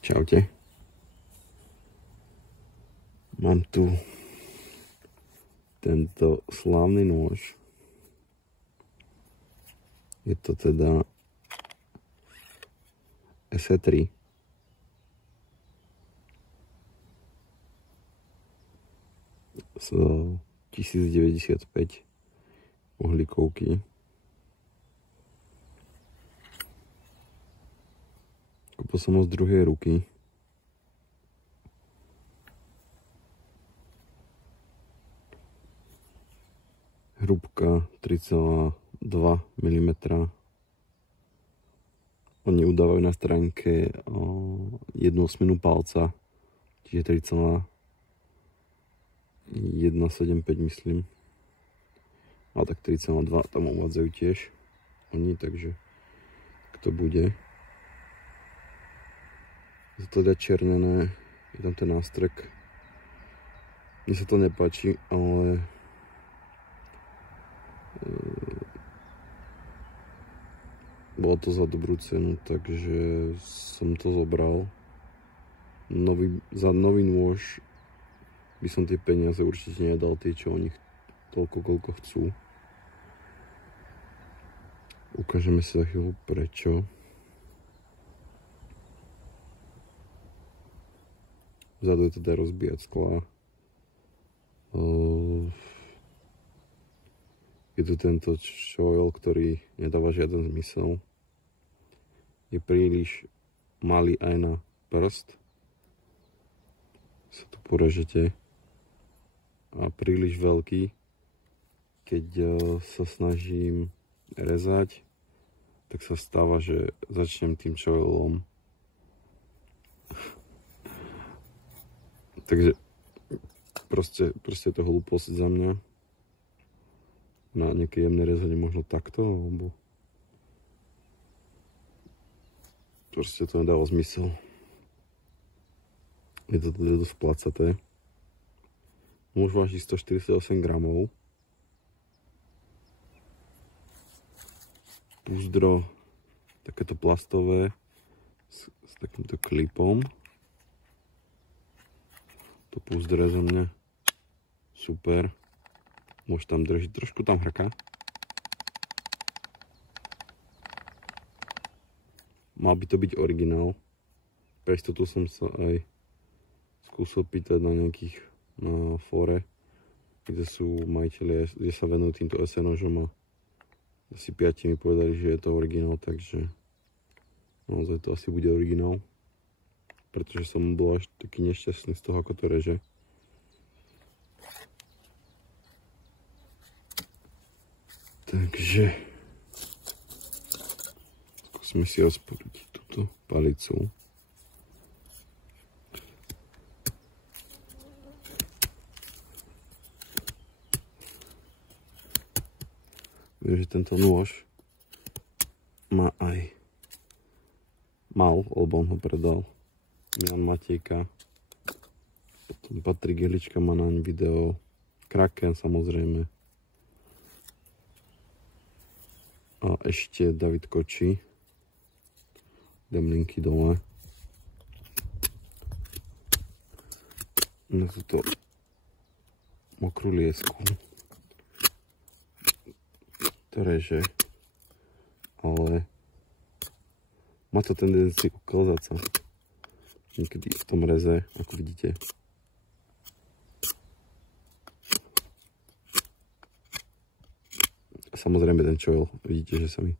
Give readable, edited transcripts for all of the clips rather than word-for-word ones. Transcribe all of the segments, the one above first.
Čaute. Mám tu tento slávny nôž. Je to teda SE3. Z 1095 uhlíkovky. Kúpil som ho z druhej ruky. Hrúbka 3,2 mm. Oni udávajú na stránke 1/8 palca, čiže 3,175 myslím. A tak 3,2 tam uvádzajú tiež oni, takže to bude. Je to teda černené, je tam ten nástrek. Mne sa to nepáči, ale bolo to za dobrú cenu, takže som to zobral. Za nový nôž by som tie peniaze určite nedal, tie čo oni toľko, koľko chcú. Ukážeme si za chvíľu prečo. Vzadu je teda rozbíjať sklá. Je tu tento choil, ktorý nedáva žiaden zmysel. Je príliš malý aj na prst. Sa tu porežete. A príliš veľký. Keď sa snažím rezať, tak sa stáva, že začnem tým choilom. Takže proste je to hlúposť za mňa. Na nejaké jemné rezanie možno takto, alebo proste to nedáva zmysel. Je to teda dosť placaté. Nôž váži 148 gramov. Púzdro takéto plastové s takýmto klipom. To púzdro je za mňa super. Môže tam držiť, trošku tam hrká. Mal by to byť originál. Pre istotu som sa aj skúsil pýtať na nejakých fóre, kde sú majiteľia, kde sa venujú týmto SE nožom a asi 5 mi povedali, že je to originál, takže naozaj to asi bude originál. Pretože som bol až taký nešťastný z toho, ako to reže. Takže skúsme si rozporiť túto palicu. Viem, že tento nôž má aj lebo on ho predal Milan Matejka. Potom Patrik Jehlička má naň video. Kraken samozrejme. A ešte David Koči. Dám linky dole. Na túto mokrú liesku. To reže. Ale má to tendenciu uklzať sa. Niekedy v tom reze, ako vidíte. Samozrejme ten choil, vidíte, že sa mi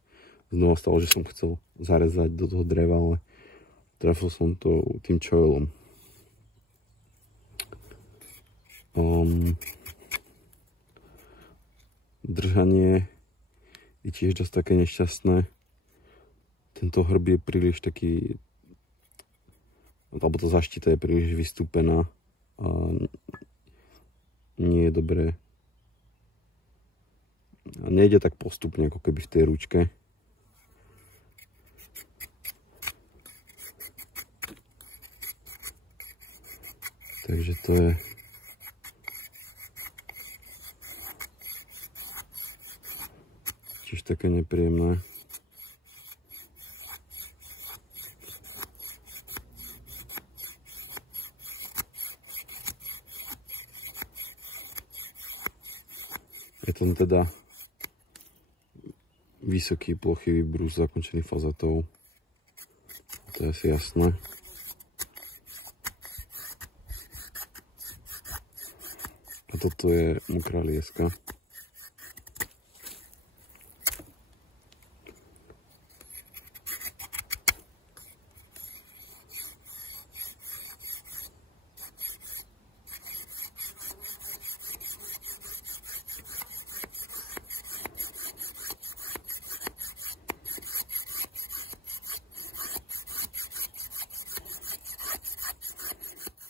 znova stalo, že som chcel zarezať do toho dreva, ale trafil som to tým choilom. Držanie je tiež dosť také nešťastné. Tento hrb je príliš taký, alebo tá zaštita je príliš vystúpená a nie je dobré. A nejde tak postupne, ako keby v tej ručke. Takže to je tiež také nepríjemné. Je tam teda vysoký plochý brus zakončený fazetou. To je asi jasné. A toto je mokrá lieska.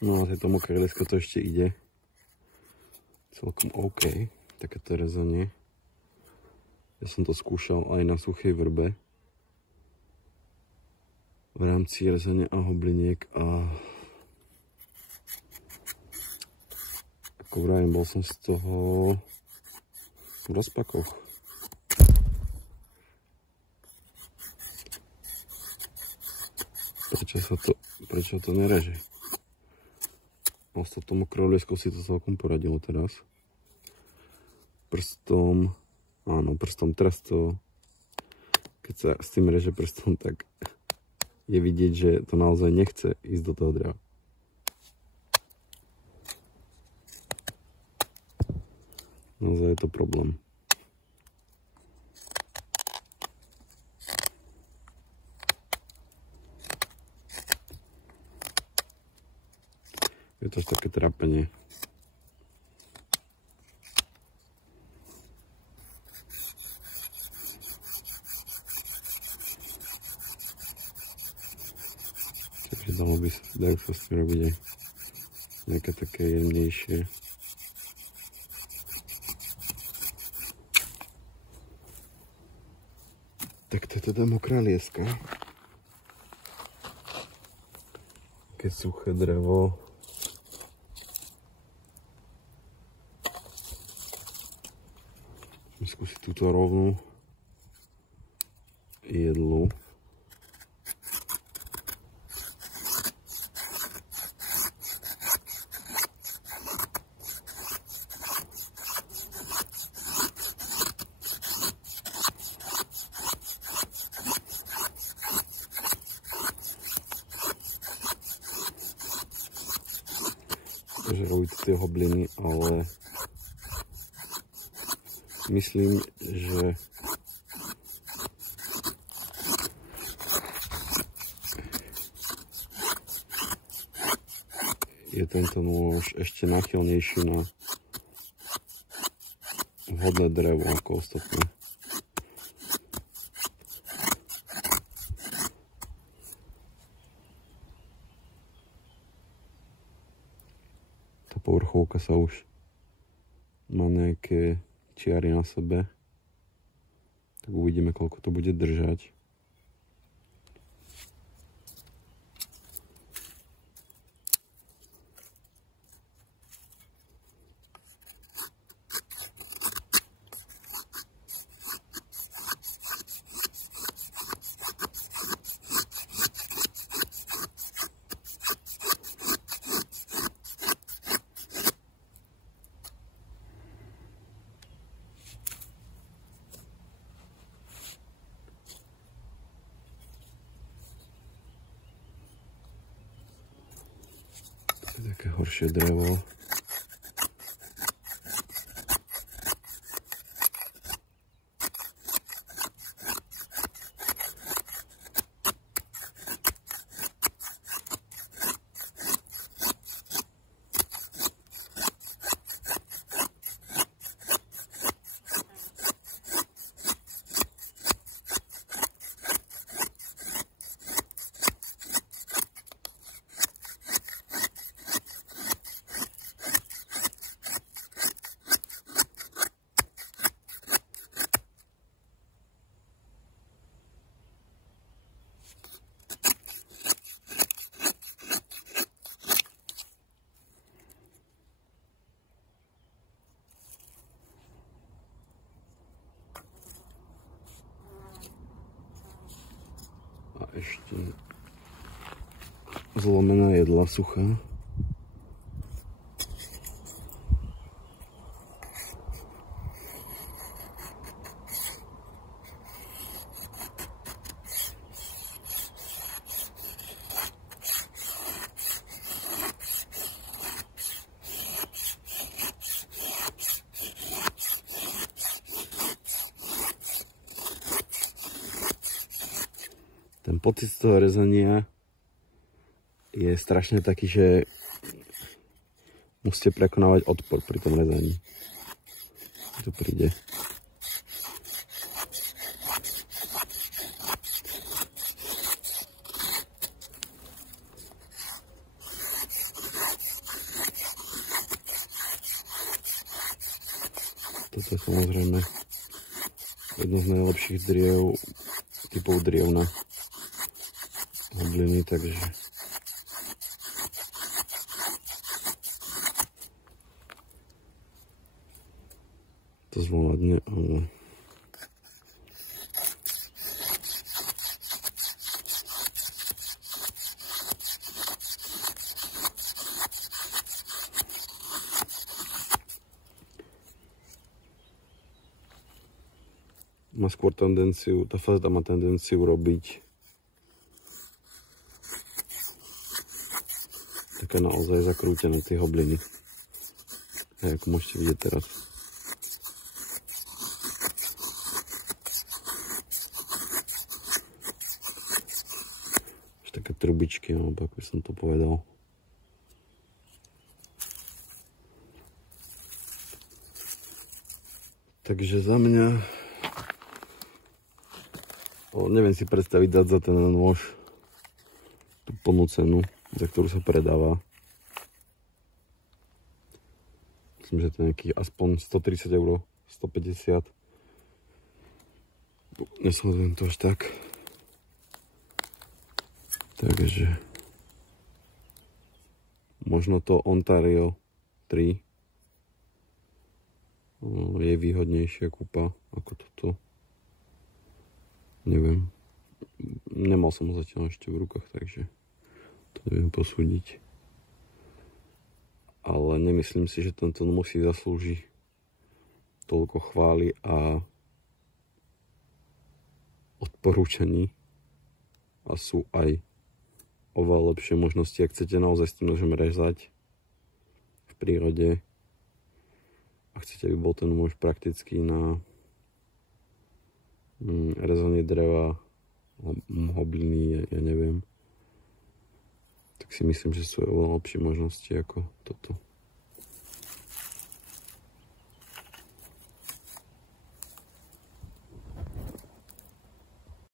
No a tieto mokré lesko to ešte ide celkom OK, takéto rezanie. Ja som to skúšal aj na suchej vrbe v rámci rezania a hobliniek a ako vravím, bol som z toho v rozpakoch. Prečo to nereže? Ostatnou mokrou lieskou si to celkom poradilo teraz. Prstom, áno, prstom, teraz to, keď sa s tým reže prstom, tak je vidieť, že to naozaj nechce ísť do toho dreva. Naozaj je to problém. Je to až také trápenie. Takže dajú sa s tým robiť aj nejaké také jemnejšie. Tak to je teda mokrá lieska. Také suché drevo. Skúsiť túto rovnú jedlu. Takže robíte tie hobliny, ale myslím, že je tento nôž ešte náchylnejší na vhodné drevo ako ostatné. Tá povrchovka sa už má nejaké čiary na sebe, tak uvidíme, koľko to bude držať. Také horšie drevo. A ešte zlomená jedla suchá. pocit z toho rezania je strašne taký, že musíte prekonávať odpor pri tom rezaní. To príde. Toto je samozrejme jedno z najlepších driev, typov driev na hobliny, takže to zvládne, ale má skôr tendenciu, tá fazda má tendenciu robiť také naozaj zakrútené tie hobliny. A ako môžete vidieť teraz. Až také trubičky, alebo ako by som to povedal. Takže za mňa neviem si predstaviť dať za ten nôž tú plnú cenu, za ktorú sa predáva. Myslím, že to je nejakých aspoň 130 €, 150. Nesledujem to až tak. Takže možno to Ontario 3 je výhodnejšia kúpa ako toto. Neviem. Nemal som ho zatiaľ ešte v rukách, takže to neviem posúdiť. Ale nemyslím si, že tento musí zaslúžiť toľko chvály a odporúčaní. A sú aj oveľa lepšie možnosti, ak chcete naozaj s tým nožom rezať v prírode a chcete, aby bol ten nôž praktický na rezanie dreva, hobliny, ja neviem. Tak si myslím, že sú oveľa lepšie možnosti ako toto.